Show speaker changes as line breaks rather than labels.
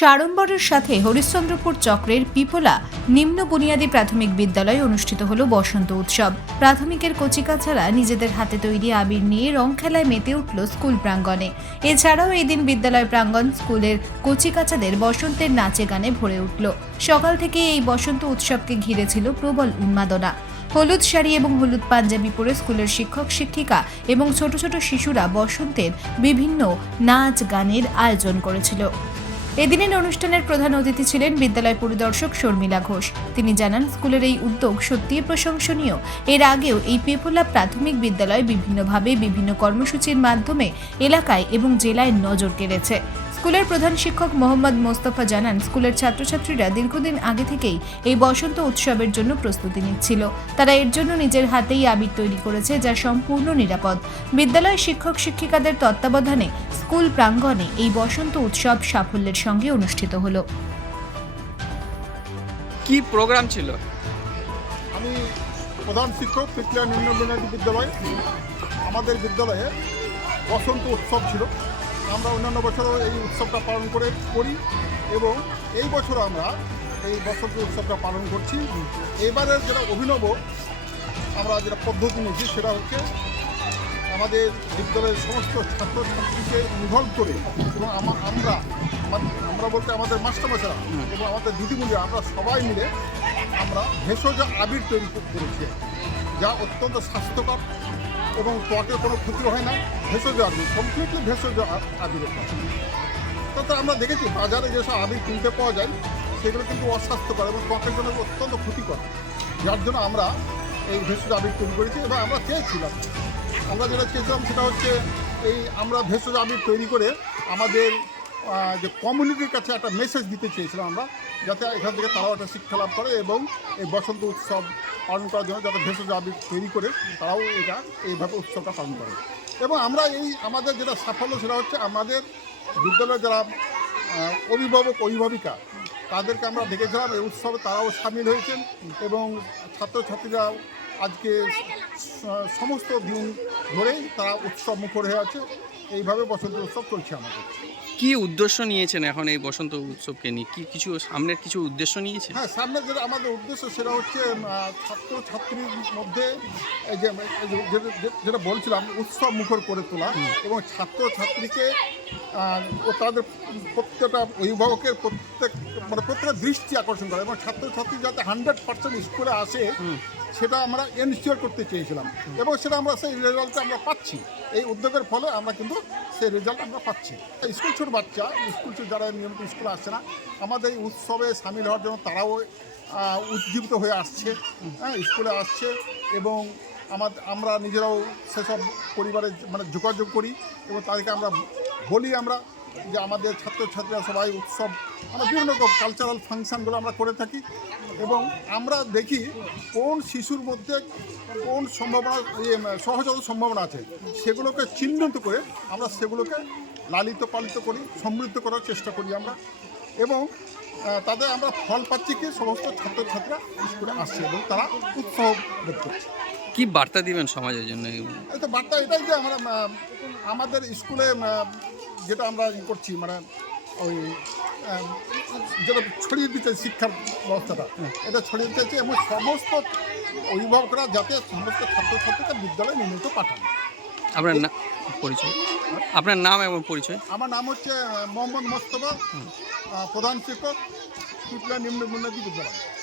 সাড়ম্বরের সাথে হরিশ্চন্দ্রপুর চক্রের পিপলা নিম্ন বুনিয়াদী প্রাথমিক বিদ্যালয়ে অনুষ্ঠিত হল বসন্ত উৎসব প্রাথমিকের ছাড়া নিজেদের হাতে তৈরি আবির নিয়ে রং খেলায় মেতে উঠল স্কুল প্রাঙ্গণে এছাড়াও এই দিন বিদ্যালয় প্রাঙ্গণ স্কুলের কচিকাচাদের বসন্তের নাচে গানে ভরে উঠল সকাল থেকে এই বসন্ত উৎসবকে ঘিরে ছিল প্রবল উন্মাদনা হলুদ শাড়ি এবং হলুদ পাঞ্জাবি পরে স্কুলের শিক্ষক শিক্ষিকা এবং ছোট ছোট শিশুরা বসন্তের বিভিন্ন নাচ গানের আয়োজন করেছিল এদিনের অনুষ্ঠানের প্রধান অতিথি ছিলেন বিদ্যালয় পরিদর্শক শর্মিলা ঘোষ তিনি জানান স্কুলের এই উদ্যোগ সত্যিই প্রশংসনীয় এর আগেও এই পেপোলা প্রাথমিক বিদ্যালয় বিভিন্নভাবে বিভিন্ন কর্মসূচির মাধ্যমে এলাকায় এবং জেলায় নজর কেড়েছে স্কুলের প্রধান শিক্ষক মোহাম্মদ মোস্তফা জানান স্কুলের ছাত্রছাত্রীরা দীর্ঘদিন আগে থেকেই এই বসন্ত উৎসবের জন্য প্রস্তুতি নিচ্ছিল তারা এর জন্য নিজের হাতেই আবির তৈরি করেছে যা সম্পূর্ণ নিরাপদ বিদ্যালয় শিক্ষক শিক্ষিকাদের তত্ত্বাবধানে স্কুল প্রাঙ্গণে এই বসন্ত উৎসব সাফল্যের সঙ্গে অনুষ্ঠিত হল
কি প্রোগ্রাম ছিল
আমি প্রধান শিক্ষক শিক্ষা নিম্ন বিদ্যালয় আমাদের বিদ্যালয়ে বসন্ত উৎসব ছিল আমরা অন্যান্য বছরও এই উৎসবটা পালন করে করি এবং এই বছর আমরা এই যে উৎসবটা পালন করছি এবারের যেটা অভিনব আমরা যেটা পদ্ধতি নিয়েছি সেটা হচ্ছে আমাদের বিদ্যালয়ের সমস্ত ছাত্রছাত্রীকে ইনভলভ করে এবং আমরা মানে আমরা বলতে আমাদের মাস্টারমশারা এবং আমাদের দিদিমণি আমরা সবাই মিলে আমরা ভেষজ আবির তৈরি করেছি যা অত্যন্ত স্বাস্থ্যকর এবং ত্বকের কোনো ক্ষতি হয় না ভেষজ আবির কমপ্লিটলি ভেষজ আবির তাতে আমরা দেখেছি বাজারে যেসব আবির কিনতে পাওয়া যায় সেগুলো কিন্তু অস্বাস্থ্যকর এবং ত্বকের জন্য অত্যন্ত ক্ষতিকর যার জন্য আমরা এই ভেষজ আবির তৈরি করেছি এবং আমরা চেয়েছিলাম আমরা যেটা চেয়েছিলাম সেটা হচ্ছে এই আমরা ভেষজ আবির তৈরি করে আমাদের যে কমিউনিটির কাছে একটা মেসেজ দিতে চেয়েছিলাম আমরা যাতে এখান থেকে তারাও একটা শিক্ষা লাভ করে এবং এই বসন্ত উৎসব পালন করার জন্য যাতে ভেষজ আবির তৈরি করে তারাও এটা এইভাবে উৎসবটা পালন করে এবং আমরা এই আমাদের যেটা সাফল্য সেটা হচ্ছে আমাদের বিদ্যালয়ের যারা অভিভাবক অভিভাবিকা তাদেরকে আমরা দেখেছিলাম এই উৎসবে তারাও সামিল হয়েছেন এবং ছাত্রছাত্রীরাও আজকে সমস্ত দিন ধরেই তারা উৎসব মুখর হয়ে আছে এইভাবে বসন্ত উৎসব চলছে আমাদের
কি উদ্দেশ্য নিয়েছেন এখন এই বসন্ত উৎসবকে নিয়ে কি কিছু সামনের কিছু উদ্দেশ্য নিয়েছেন হ্যাঁ সামনের যেটা আমাদের উদ্দেশ্য সেটা হচ্ছে ছাত্র ছাত্রীর মধ্যে যেটা বলছিলাম উৎসব মুখর করে তোলা এবং ছাত্র ছাত্রীকে ও তাদের প্রত্যেকটা অভিভাবকের প্রত্যেক মানে প্রত্যেকটা দৃষ্টি আকর্ষণ করা এবং ছাত্রছাত্রী যাতে হান্ড্রেড পার্সেন্ট স্কুলে আসে সেটা আমরা এনশিওর করতে চেয়েছিলাম এবং সেটা আমরা সেই রেজাল্টটা আমরা পাচ্ছি এই উদ্যোগের ফলে আমরা কিন্তু সেই রেজাল্ট আমরা পাচ্ছি স্কুল ছোট বাচ্চা স্কুল ছোট যারা নিয়মিত স্কুলে আসছে না আমাদের এই উৎসবে সামিল হওয়ার জন্য তারাও উজ্জীবিত হয়ে আসছে হ্যাঁ স্কুলে আসছে এবং আমার আমরা নিজেরাও সেসব পরিবারে মানে যোগাযোগ করি এবং তাদেরকে আমরা বলি আমরা যে আমাদের ছাত্রছাত্রীরা সবাই উৎসব মানে বিভিন্ন রকম কালচারাল ফাংশানগুলো আমরা করে থাকি এবং আমরা দেখি কোন শিশুর মধ্যে কোন সম্ভাবনা ইয়ে, সহজত সম্ভাবনা আছে সেগুলোকে চিহ্নিত করে আমরা সেগুলোকে লালিত পালিত করি সমৃদ্ধ করার চেষ্টা করি আমরা এবং তাদের আমরা ফল পাচ্ছি কি সমস্ত ছাত্রছাত্রীরা স্কুলে আসছে এবং তারা উৎসাহ বোধ করছে কি বার্তা দিবেন সমাজের জন্য তো বার্তা এটাই যে আমরা আমাদের স্কুলে যেটা আমরা করছি মানে ওই যেটা ছড়িয়ে দিতে শিক্ষার ব্যবস্থাটা এটা ছড়িয়ে দিতে এবং সমস্ত অভিভাবকরা যাতে সমস্ত ছাত্রছাত্রীকে বিদ্যালয়ে নিয়মিত পাঠান আপনার পরিচয় আপনার নাম এবং পরিচয় আমার নাম হচ্ছে মোহাম্মদ মোস্তফা প্রধান শিক্ষক টিপলা নিম্ন বিদ্যালয়